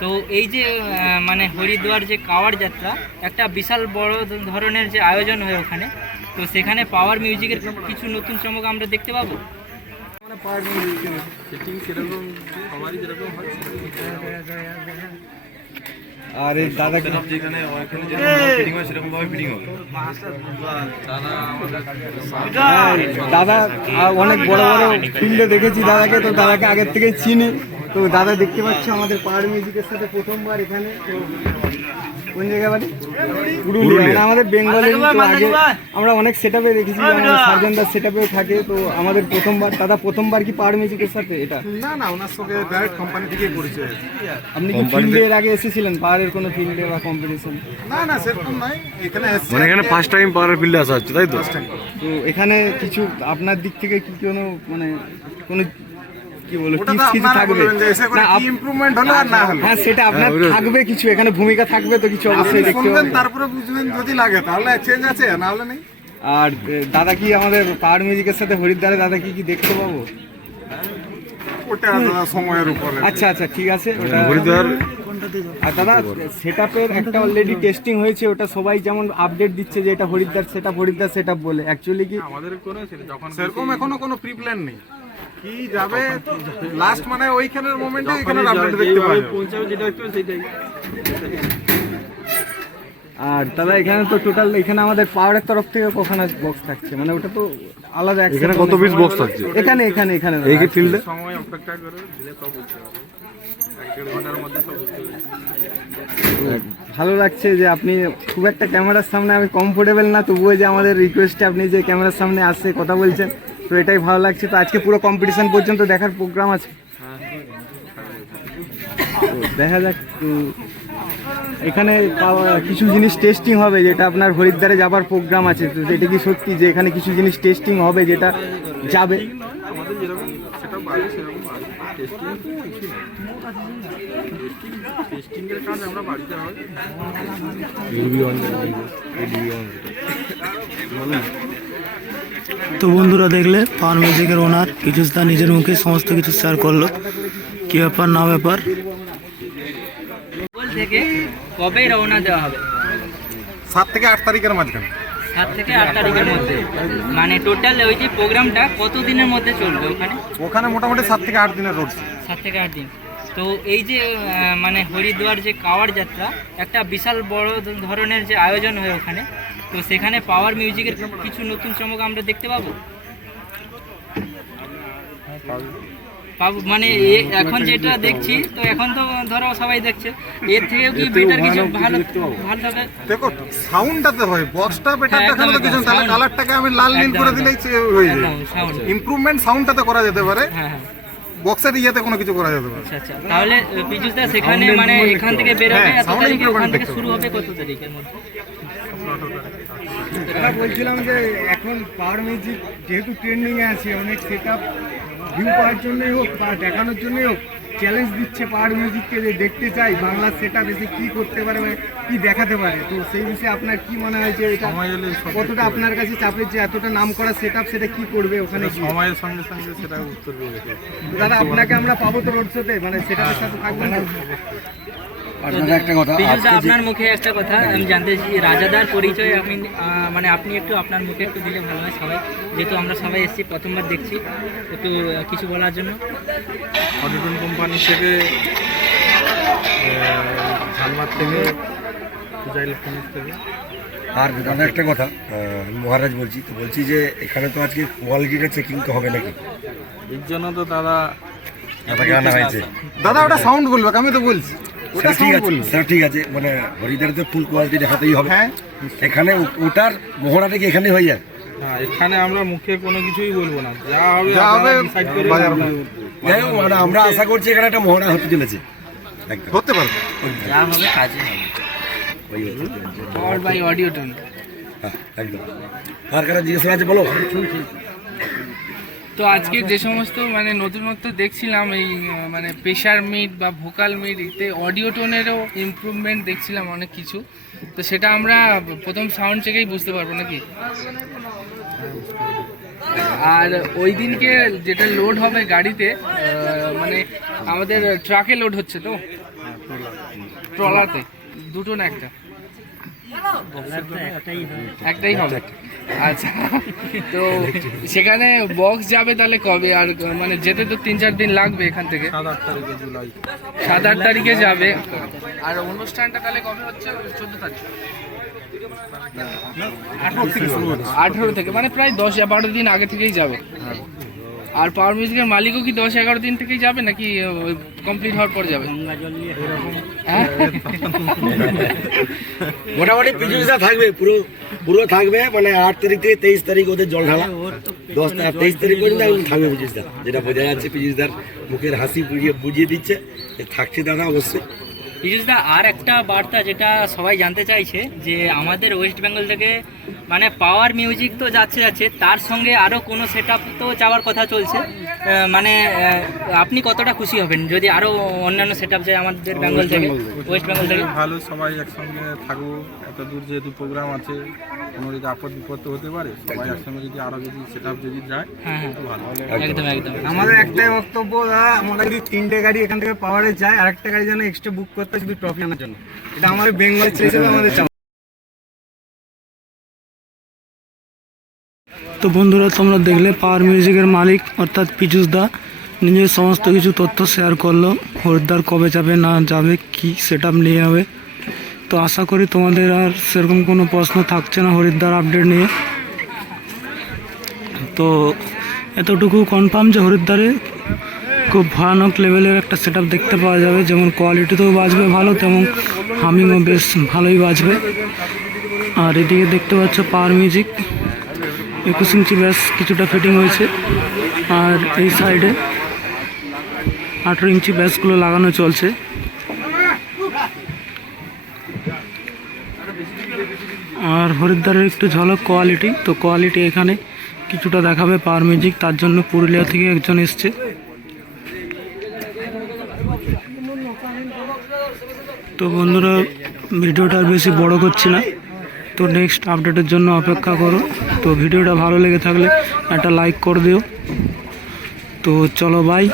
তো এই যে মানে হরিদ্বার যে কাওয়ার যাত্রা একটা বিশাল বড় ধরনের যে আয়োজন হয় ওখানে। তো সেখানে পাওয়ার মিউজিকের কিছু নতুন চমক আমরা দেখতে পাবো? আর এই দাদা কি যেখানে ওইখানে যেরকম ফিটিং হয় সেরকম ভাবে ফিটিং হবে দাদা অনেক বড় বড় ফিল্ডে দেখেছি দাদাকে তো দাদাকে আগের থেকেই চিনি। তো দাদা দেখতে পাচ্ছি আমাদের পাহাড় মিউজিকের সাথে প্রথমবার এখানে। তো কোন জায়গা বাড়ি? পুরুলিয়া। মানে আমাদের বেঙ্গলের আগে আমরা অনেক সেট আপে দেখেছি সার্জন দাস সেট আপেও থাকে তো আমাদের প্রথমবার দাদা প্রথমবার কি পাহাড় মিউজিকের সাথে এটা? না না ওনার সঙ্গে ডাইরেক্ট কোম্পানি পরিচয় আছে। আপনি কি ফিল্ডে এর আগে এসেছিলেন পাহাড়ের কোনো ফিল্ডে বা কম্পিটিশন না না সেরকম নয় এখানে এসছে মানে এখানে ফার্স্ট টাইম পাওয়ার ফিল্ডে আসা হচ্ছে তাই তো? তো এখানে কিছু আপনার দিক থেকে কি কোনো মানে কোনো কি বলব কিছু থাকবে। না, ইমপ্রুভমেন্ট হলো আর না হলো? হ্যাঁ সেটা আপনার থাকবে কিছু এখানে ভূমিকা থাকবে তো কিছু অবশ্যই দেখতে পাবেন তারপরে বুঝবেন যদি লাগে তাহলে চেঞ্জ আছে না হলে নেই। আর দাদা কি আমাদের পাহাড় মিউজিকের সাথে হরিদ্বারে দাদা কি কি দেখতে পাবো? ওটা সময়ের উপরে। আচ্ছা আচ্ছা ঠিক আছে ওটা হরিদ্বার আর দাদা সেট একটা অলরেডি টেস্টিং হয়েছে ওটা সবাই যেমন আপডেট দিচ্ছে যে এটা হরিদ্বার সেট হরিদ্বার সেট বলে। অ্যাকচুয়ালি কি সেরকম এখনও কোনো প্রি প্ল্যান নেই। কি যাবে? লাস্ট মানে ওইখানের মোমেন্টে আপডেট দেখতে পাওয়া যাবে। আর দাদা এখানে তো টোটাল এখানে আমাদের পাওয়ারের তরফ থেকে কখন বক্স থাকছে? মানে ওটা তো আলাদা একটা এখানে কত পিস বক্স থাকছে? এখানে এখানে এখানে। এই কি ফিল্ডে ভালো লাগছে যে আপনি খুব একটা ক্যামেরার সামনে আমি কমফোর্টেবল না তবুও যে আমাদের রিকোয়েস্টে আপনি যে ক্যামেরার সামনে আসে কথা বলছেন তো এটাই ভালো লাগছে। তো আজকে পুরো কম্পিটিশন পর্যন্ত দেখার প্রোগ্রাম আছে। দেখা যাক এখানে পাওয়া- কিছু জিনিস টেস্টিং হবে যেটা আপনার হরিদ্বারে যাবার প্রোগ্রাম আছে। তো এটা কি সত্যি যে এখানে কিছু জিনিস টেস্টিং হবে যেটা যাবে? তো বন্ধুরা দেখলে পাওয়ার মিউজিকের ওনার পীযুষ দা নিজের মুখে সমস্ত কিছু শেয়ার করল। কি ব্যাপার না ব্যাপার? থেকে কবে রওনা দেওয়া হবে? সাত থেকে আট তারিখের মাঝখানে। সাত থেকে আট তারিখের মধ্যে। মানে টোটাল ওই যে প্রোগ্রামটা কত দিনের মধ্যে চলবে ওখানে? ওখানে মোটামুটি সাত থেকে আট দিনের রোড সাত থেকে আট দিন। তো এই যে মানে হরিদ্বার যে কাওয়ার যাত্রা একটা বিশাল বড় ধরনের যে আয়োজন হয় ওখানে। তো সেখানে পাওয়ার মিউজিকের কিছু নতুন চমক আমরা দেখতে পাবো? পাবো মানে এ- এখন যেটা দেখছি তো এখন তো ধরো সবাই দেখছে এর থেকেও কি বেটার কিছু? ভালো ভালো হবে? দেখো সাউন্ডটাতে হয় বক্সটা বেটার হ্যাঁ, দেখানো তো কিছু তাহলে কালারটাকে আমি লাল নীল করে দিলেই হয়ে যায়। ইমপ্রুভমেন্ট সাউন্ডটাতে করা যেতে পারে। হ্যাঁ হ্যাঁ। বক্সের ইয়েতে কোনো কিছু করা যেতে পারে। আচ্ছা আচ্ছা। তাহলে পীযুষ দা সেখানে মানে এখান থেকে বেরোবে? হ্যাঁ, এত তারিখে ওখান থেকে শুরু হবে কত তারিখের মধ্যে? বলছিলাম যে এখন পাওয়ার মিউজিক যেহেতু ট্রেন্ডিং এ আছে অনেক সেট আপ ভিউ পাওয়ার জন্যই হোক বা দেখানোর জন্যই হোক চ্যালেঞ্জ দিচ্ছে পাওয়ার মিউজিককে যে দেখতে চাই বাংলা সেট আপ এসে কী করতে পারে মানে কী দেখাতে পারে। তো সেই বিষয়ে আপনার কি মনে হয় যে এটা কতটা আপনার কাছে চাপের যে এতটা নাম করা সেট আপ সেটা কী করবে ওখানে? সময়ের সঙ্গে সঙ্গে সেটা উত্তর দাদা আপনাকে আমরা পাবো তো রোড শোতে মানে সেটার সাথে থাকবেন আপনার মুখে একটা কথা আমি জানতে চাই রাজাদার পরিচয় আহ, মানে আপনি একটু আপনার মুখে একটু দিলে ভালো হয় সবাই যেহেতু আমরা সবাই এসেছি প্রথমবার দেখছি একটু কিছু বলার জন্য। কোম্পানি থেকে ধানবাদ থেকে থেকে। আর দাদা একটা কথা মহারাজ বলছি তো বলছি যে এখানে তো আজকে কোয়ালিটিটা চেকিং তো হবে নাকি? এর জন্য তো দাদা হয়েছে। দাদা ওটা সাউন্ড বলবে আমি তো বলছি। সেটা ঠিক আছে সেটা ঠিক আছে মানে হরিদারে তো ফুল কোয়ালিটি দেখাতেই হবে। হ্যাঁ। এখানে ওটার মোহরাটা কি এখানে হয়ে যায়? না এখানে আমরা মুখে কোনো কিছুই বলব না। যা হবে যা হবে ডিসাইড করে বাজার যাই হোক, মানে আমরা আশা করছি এখানে একটা মহড়া হতে চলেছে। একদম। হতে পারে। যা হবে কাজে হবে। ওই বাই অডিও টোন হ্যাঁ, একদম। আর কারা জিজ্ঞাসা আছে বলো? তো আজকে যে সমস্ত মানে নতুনত্ব দেখছিলাম এই মানে প্রেশার মিট বা ভোকাল মিট এতে অডিও টোনেরও ইমপ্রুভমেন্ট দেখছিলাম অনেক কিছু। তো সেটা আমরা প্রথম সাউন্ড চেকেই বুঝতে পারব নাকি? আর ওই দিনকে যেটা লোড হবে গাড়িতে মানে আমাদের ট্রাকে লোড হচ্ছে তো? ট্রলাতে দুটো না একটা। একটাই হবে। আচ্ছা তো সেখানে বক্স যাবে তাহলে কবে? আর মানে যেতে তো তিন চার দিন লাগবে এখান থেকে। সাত আট তারিখে জুলাই। সাত আট তারিখে যাবে। আর অনুষ্ঠানটা তাহলে কবে হচ্ছে? চোদ্দ তারিখ। আঠারো থেকে মানে প্রায় দশ বারো দিন আগে থেকেই যাবে। আর পাওয়ার মিউজিকের মালিকও কি দশ এগারো দিন থেকেই যাবে নাকি কমপ্লিট হওয়ার পর যাবে? হ্যাঁ? মোটামুটি পিজুসদা থাকবে পুরো পুরো থাকবে মানে আট তারিখ থেকে তেইশ তারিখ ওদের জল ঢালা। দশ তারিখ তেইশ তারিখ পর্যন্ত এখন থাকবে পিজুসদা যেটা বোঝা যাচ্ছে পিজুসদার মুখের হাসি বুঝিয়ে বুঝিয়ে দিচ্ছে। থাকছে দাদা অবশ্যই। দা আর একটা বার্তা যেটা সবাই জানতে চাইছে যে আমাদের ওয়েস্ট বেঙ্গল থেকে মানে পাওয়ার মিউজিক তো যাচ্ছে যাচ্ছে তার সঙ্গে আরও কোনো সেট তো যাওয়ার কথা চলছে। মানে আপনি কতটা খুশি হবেন যদি আরও অন্যান্য সেট আপ যায় আমাদের বেঙ্গল থেকে? ওয়েস্ট বেঙ্গল থেকে? ভালো সবাই একসঙ্গে থাকব। এত দূর যেহেতু প্রোগ্রাম আছে কোনো যদি আপদ বিপদ তো হতে পারে সবাই একসঙ্গে যদি আরও যদি সেট আপ যদি যায় হ্যাঁ হ্যাঁ। ভালো। একদম একদম। আমাদের একটাই বক্তব্য দাদা আমরা যদি তিনটে গাড়ি এখান থেকে পাওয়ারে যায় আর একটা গাড়ি যেন এক্সট্রা বুক করতে হয় শুধু ট্রফি আনার জন্য। এটা আমাদের বেঙ্গল হিসেবে আমাদের তো বন্ধুরা, তোমরা দেখলে পাওয়ার মিউজিকের মালিক, অর্থাৎ পিজুস দা। নিজের সমস্ত কিছু তথ্য শেয়ার করল। হরিদ্বার কবে যাবে, না যাবে, কি সেট নিয়ে হবে তো আশা করি তোমাদের আর সেরকম কোনো প্রশ্ন থাকছে না হরিদ্বার আপডেট নিয়ে। তো এতটুকু কনফার্ম যে হরিদ্বারে খুব ভয়ানক লেভেলের একটা সেট দেখতে পাওয়া যাবে। যেমন কোয়ালিটিতেও বাজবে ভালো, তেমন হামিংও বেশ ভালোই বাজবে। আর এদিকে দেখতে পাচ্ছ পাওয়ার মিউজিক একুশ ইঞ্চি ব্যাস কিছুটা ফিটিং হয়েছে আর এই সাইডে আঠেরো ইঞ্চি ব্যাসগুলো লাগানো চলছে। আর হরিদ্বারের একটু ঝলক কোয়ালিটি তো কোয়ালিটি এখানে কিছুটা দেখাবে পাওয়ার মিউজিক তার জন্য পুরুলিয়া থেকে একজন এসছে। তো বন্ধুরা, ভিডিওটা বেশি বড় করছি না। তো নেক্সট আপডেটের জন্য অপেক্ষা করো। তো ভিডিওটা ভালো লেগে থাকলে একটা লাইক করে দিও। তো চলো বাই